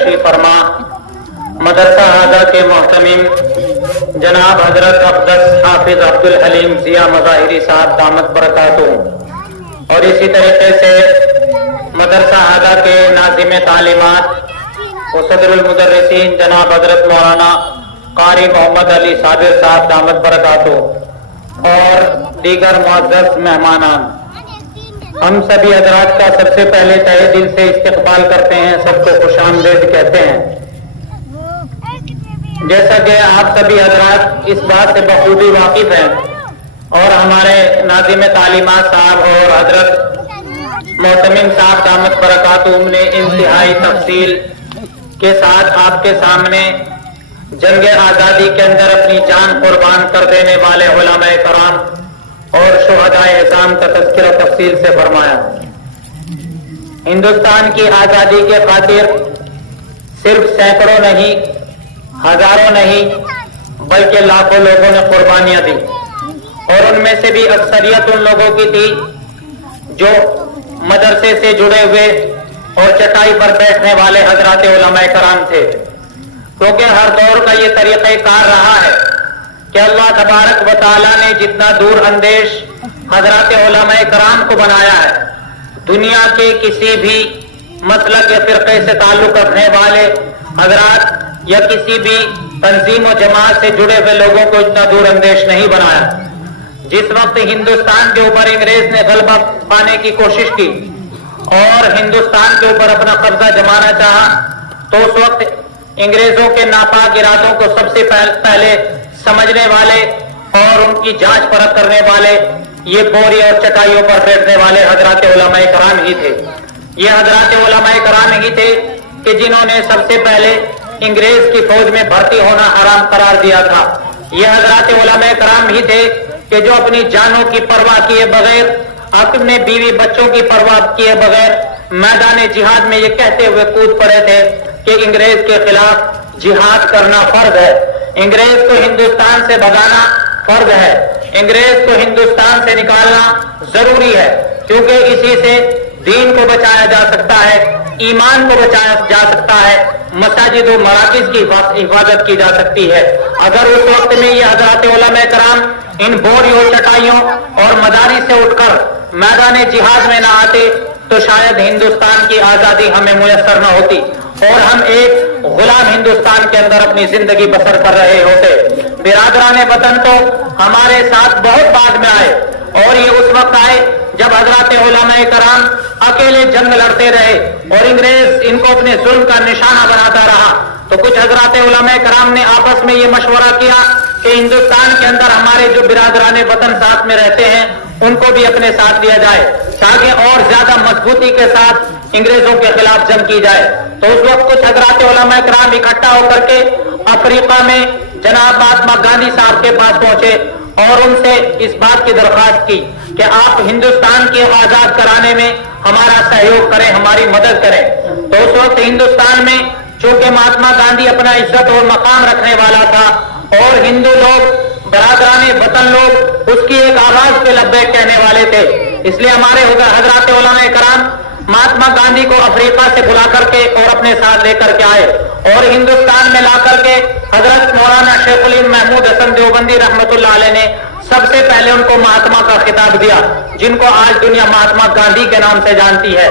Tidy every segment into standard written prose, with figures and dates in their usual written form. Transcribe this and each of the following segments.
फरमा मदरसा हाजा के मोहतमीम जनाब हजरत अब्दस हाफिज अब्दुल हलीम जिया मज़ाहिरी साहब दामत बरकातुहू और इसी तरीके से मदरसा हाजा के नाज़िम तालीमात व सदरुल मुदर्रिसीन जनाब हजरत मौलाना कारी मोहम्मद अली साबिर साहब दामत बरकातुहू और दीगर मुअज़्ज़ज़ मेहमानान, हम सभी हजरात का सबसे पहले तहे दिल से इस्तकबाल करते हैं, सबको खुशामदीद कहते हैं। जैसा कि आप सभी हजरात इस बात से बखूबी वाकिफ हैं और हमारे नाज़िम तालीमात साहब और हजरत मोहतमीम साहब दामत बरकातुहू ने इंतहाई तफसील के साथ आपके सामने जंग आज़ादी के अंदर अपनी जान कुर्बान कर देने वाले उलमाए कराम और शुहदाए इस्लाम का तज़किरा तफसील से फरमाया। हिंदुस्तान की आज़ादी के खातिर सिर्फ सैकड़ों नहीं, हजारों नहीं, बल्कि लाखों लोगों ने कुर्बानियां दी और उनमें से भी अक्सरियत उन लोगों की थी जो मदरसे से जुड़े हुए और चटाई पर बैठने वाले हजरात उलमाए कराम थे, क्योंकि हर दौर का ये तरीक़ेकार रहा है कि अल्लाह तबारक व तआला ने जितना दूर अंदेश हजरात उलमाए कराम को बनाया है, दुनिया के किसी भी मसलक या फिरके से ताल्लुक रखने वाले हजरात या किसी भी तंजीम और जमात से जुड़े हुए लोगों को इतना दूर अंदेश नहीं बनाया। जिस वक्त हिंदुस्तान के ऊपर अंग्रेज ने गलबा पाने की कोशिश की और हिंदुस्तान के ऊपर अपना कब्जा जमाना चाहा, तो उस वक्त अंग्रेजों के नापाक इरादों को सबसे पहले समझने वाले और उनकी जांच परख करने वाले ये बोरी और चटाइयों पर बैठने वाले हजरात उलमाए कराम ही थे। ये हजरात उलमाए कराम ही थे कि जिन्होंने सबसे पहले अंग्रेज की फौज में भर्ती होना हराम करार दिया था। ये हजरात उलमाए कराम ही थे कि जो अपनी जानों की परवाह किए बगैर, अपने बीवी बच्चों की परवाह किए बगैर मैदान जिहाद में ये कहते हुए कूद पड़े थे कि अंग्रेज के खिलाफ जिहाद करना फर्ज है, अंग्रेज को हिंदुस्तान से भगाना फर्ज है, अंग्रेज को हिंदुस्तान से निकालना जरूरी है, क्योंकि इसी से दीन को बचाया जा सकता है, ईमान को बचाया जा सकता है, मसाजिद और मराकिज की हिफाजत की जा सकती है। अगर उस वक्त में ये हजरात उलमाए कराम इन बोरियों, चटाइयों और मदारी से उठकर मैदान जिहाद में ना आते तो शायद हिंदुस्तान की आजादी हमें मुयस्सर न होती और हम एक गुलाम हिंदुस्तान के अंदर अपनी जिंदगी बसर कर रहे होते। बिरादरान वतन तो हमारे साथ बहुत बाद में आए और ये उस वक्त आए जब हजरात उलमाए कराम अकेले जंग लड़ते रहे और अंग्रेज इनको अपने जुल्म का निशाना बनाता रहा। तो कुछ हजरात उलमाए कराम ने आपस में ये मशवरा किया कि हिंदुस्तान के अंदर हमारे जो बिरादरान वतन साथ में रहते हैं उनको भी अपने साथ लिया जाए ताकि और ज्यादा मजबूती के साथ अंग्रेजों के खिलाफ जंग की जाए। तो उस वक्त कुछ हजरात उलमाए कराम इकट्ठा होकर के अफ्रीका में जनाब महात्मा गांधी साहब के पास पहुंचे और उनसे इस बात की दरख्वास्त की कि आप हिंदुस्तान के आजाद कराने में हमारा सहयोग करें, हमारी मदद करें। तो उस वक्त हिंदुस्तान में चूंकि महात्मा गांधी अपना इज्जत और मकाम रखने वाला था और हिंदू लोग, बरादरान वतन लोग उसकी एक आवाज पे लब्बैक कहने वाले थे, इसलिए हमारे हजरात उलमाए कराम महात्मा गांधी को अफ्रीका से बुला करके और अपने साथ लेकर के आए और हिंदुस्तान में ला करके हजरत मौलाना शेखुल हिंद महमूद हसन देवबंदी रहमतुल्लाह अलैह ने सबसे पहले उनको महात्मा का खिताब दिया, जिनको आज दुनिया महात्मा गांधी के नाम से जानती है।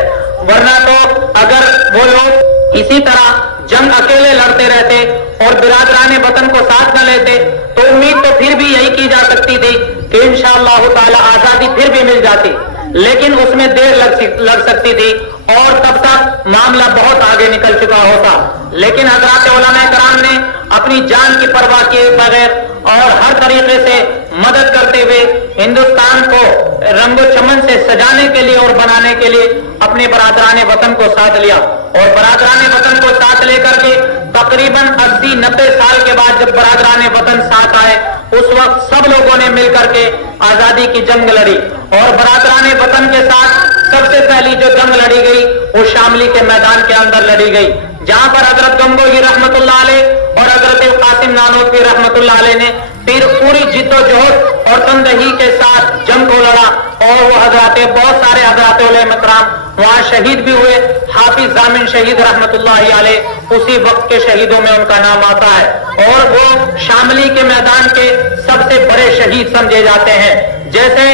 वरना तो अगर वो लोग इसी तरह जंग अकेले लड़ते रहते और बिरादरान वतन को साथ न लेते तो उम्मीद तो फिर भी यही की जा सकती थी कि इंशाअल्लाह ताला आजादी फिर भी मिल जाती, लेकिन उसमें देर लग सकती थी और तब तक मामला बहुत आगे निकल चुका होता। लेकिन हजरात उलमाए कराम ने अपनी जान की परवाह किए बगैर और हर तरीके से मदद करते हुए हिंदुस्तान को रंगो चमन से सजाने के लिए और बनाने के लिए अपने बरादरान वतन को साथ लिया और बरादरान वतन को साथ लेकर के तकरीबन 80-90 साल के बाद जब बरादरान वतन साथ आए उस वक्त सब लोगों ने मिलकर के आजादी की जंग लड़ी और बरादरान वतन के साथ सबसे पहली जो जंग लड़ी गई वो शामली के मैदान के अंदर लड़ी गई, जहां पर हजरत गंगोही रहमतुल्लाह अलैह और हजरत कासिम नानोतवी रहमतुल्लाह अलैह ने फिर पूरी जिद्दोजहद और तंदही के साथ जंग को लड़ा और वो हजरात बहुत सारे हजरात उलमाए कराम وہاں شہید بھی ہوئے. حافظ ضامن شہید رحمت اللہ علیہ اسی وقت کے شہیدوں میں ان کا نام آتا ہے اور وہ شاملی کے میدان کے سب سے بڑے شہید سمجھے جاتے ہیں. جیسے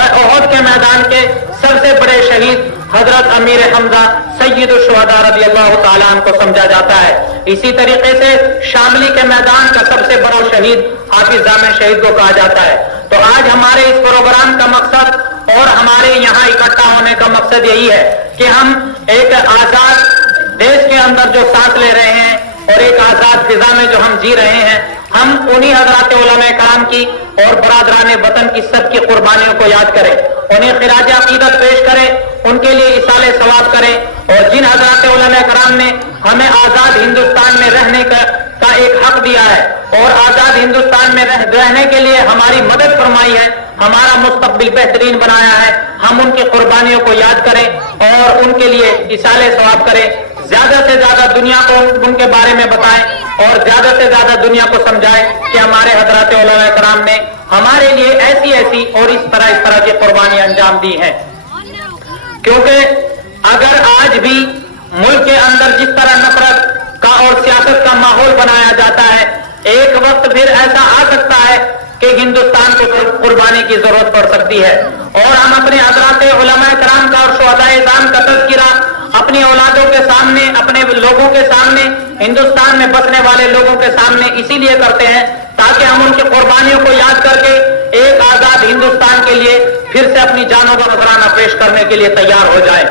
احد کے میدان کے سب سے بڑے شہید حضرت امیر حمزہ سید الشہداء رضی اللہ تعالیٰ عنہ کو سمجھا جاتا ہے. اسی طریقے سے شاملی کے میدان کا سب سے بڑا شہید حافظ ضامن شہید کو کہا جاتا ہے. تو آج ہمارے اس پروگرام کا مقصد اور ہمارے یہاں اکٹھا ہونے کا مقصد یہی ہے کہ ہم ایک آزاد دیش کے اندر جو سانس لے رہے ہیں اور ایک آزاد فضا میں جو ہم جی رہے ہیں، ہم انہی حضرات علماء کرام کی اور برادران وطن کی سب کی قربانیوں کو یاد کریں، انہیں خراج عقیدت پیش کریں، ان کے لیے ایصال ثواب کریں. اور جن حضرات علماء کرام نے ہمیں آزاد ہندوستان میں رہنے کا ایک حق دیا ہے اور آزاد ہندوستان میں رہنے کے لیے ہماری مدد فرمائی ہے، ہمارا مستقبل بہترین بنایا ہے، ہم ان کی قربانیوں کو یاد کریں اور ان کے لیے ایصال ثواب کریں. زیادہ سے زیادہ دنیا کو ان کے بارے میں بتائیں اور زیادہ سے زیادہ دنیا کو سمجھائیں کہ ہمارے حضرات علماء کرام نے ہمارے لیے ایسی ایسی اور اس طرح کی قربانیاں انجام دی ہیں. کیونکہ اگر آج بھی ملک کے اندر جس طرح نفرت کا اور سیاست کا ماحول بنایا جاتا ہے، ایک وقت پھر ایسا آ سکتا ہے کہ ہندوستان کو قربانی کی ضرورت پڑ سکتی ہے. اور ہم اپنے حضرات علماء کرام کا اور شہدائے اعظام کا تذکرہ اپنی اولادوں کے سامنے، اپنے لوگوں کے سامنے، ہندوستان میں بسنے والے لوگوں کے سامنے اسی لیے کرتے ہیں تاکہ ہم ان کی قربانیوں کو یاد کر کے ایک آزاد ہندوستان کے لیے پھر سے اپنی جانوں کا نذرانہ پیش کرنے کے لیے تیار ہو جائیں.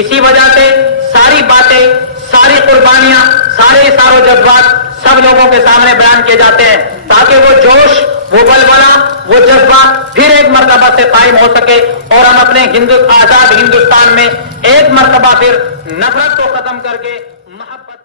اسی وجہ سے ساری باتیں، ساری قربانیاں، سارے اثار و جذبات سب لوگوں کے سامنے بیان کیے جاتے ہیں تاکہ وہ جوش، وہ بلبلہ، وہ جذبہ پھر ایک مرتبہ سے قائم ہو سکے اور ہم اپنے آزاد ہندوستان میں ایک مرتبہ پھر نفرت کو ختم کر کے محبت